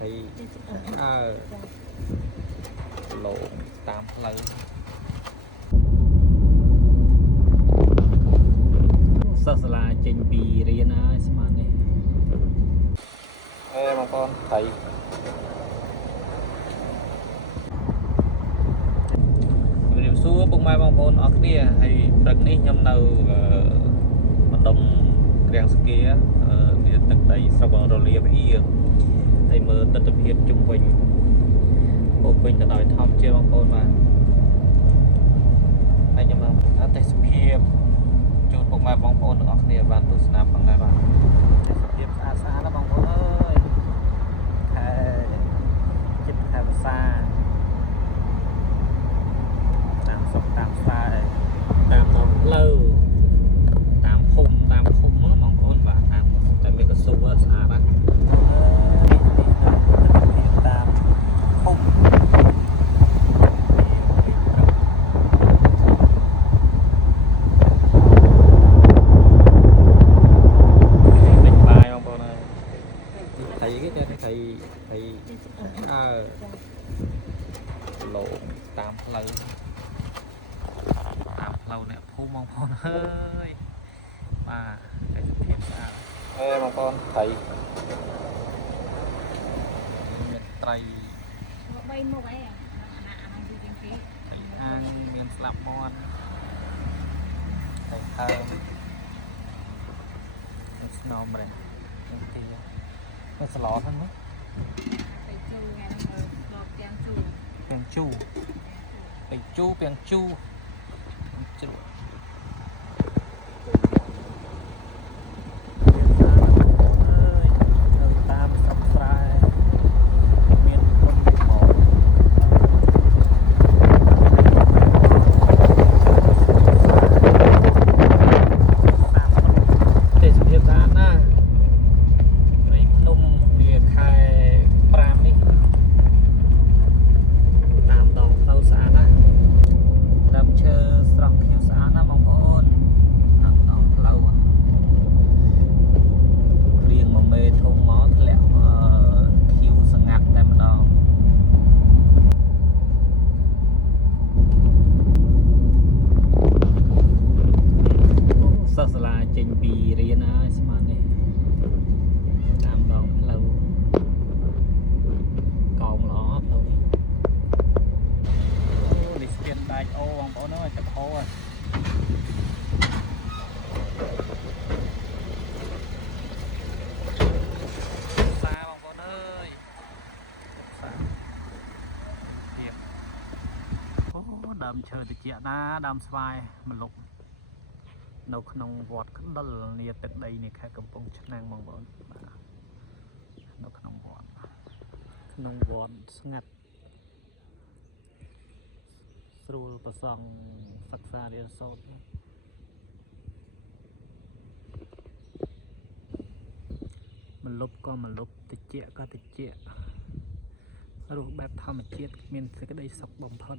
ហើយលោតាមផ្លូវសិស្សសាលាចេញពីរៀនហើយស្មាននេះបងប្អូនថៃជំរាបសួរពុកម៉ែបងប្អូនអរគ្នាហើយព្រឹកនេះខ្ញុំនៅម្ដុំក្រាំងស្គីវាទឹកដីស្រុករលាវអ៊ីហើយមើលទស្សនវិជ្ជាជុំវិញពោពេញទៅដោយធម្មជាតិបងប្អូនបាទហើយខ្ញុំថាទេសភាពជូនពុកម៉ែបងប្អូនទាំងអស់គ្នាបានទស្សនាផងដែរបាទទេសភាពស្អាតណាបងប្អូនអើយខែចិត្តខែវស្សាតាមស្រុកតាមខ្សែតាមដងផ្លូវតាមភូមិបងប្អូនបាទតាមតែមានកស៊ូស្អាតបាទតាមភូមិលោតាមផ្លូវអ្នកភូមិបងប្អូនអើយបាទតែសុខភាពស្អាតបងប្អូនត្រីមានត្រី3មុខអីអាហ្នឹងគឺជាងគេអាងមានស្លាប់មាន់ត្រីហើមស្នំរ៉េនេះទីនេះស្លហ្នឹងណាត្រីជូរថ្ងៃហ្នឹងស្លទាំងជូរពេញជូពេញជូជ្រូកតាមស្រុកស្រែមានคนមកទេសភាពស្អាតណាស់ព្រៃភ្នំវាខែ5នេះតាមដងផ្លូវស្អាតណាស់ដើមឈើស្រស់ខៀវស្អាតណាស់បងប្អូនតាមដងផ្លូវព្រៀងមកមេធំមកធ្លាក់ខៀវស្ងាត់តែម្ដងសិស្សសាលាចេញពីរៀនហើយស្មាននេះតាមដងផ្លូវកោងល្អផ្លូវនេះនេះស្ពានដាច់អូបងប្អូនអើយទឹកហូរសាបងប្អូនអើយសាទៀតអូដើមឈើត្រជាក់ណាដើមស្វាយម្លប់នៅក្នុងវត្តក្ដិលនីទឹកដីនៃខេត្តកំពង់ឆ្នាំងបងប្អូនបាទនៅក្នុងវត្តស្ងាត់ស្រួលប្រសង់សិក្សារៀនសូត្រម្លប់ក៏ម្លប់ត្រជាក់ក៏ត្រជាក់រស់បែបធម្មជាតិមានសេចក្តីសុខបំផុត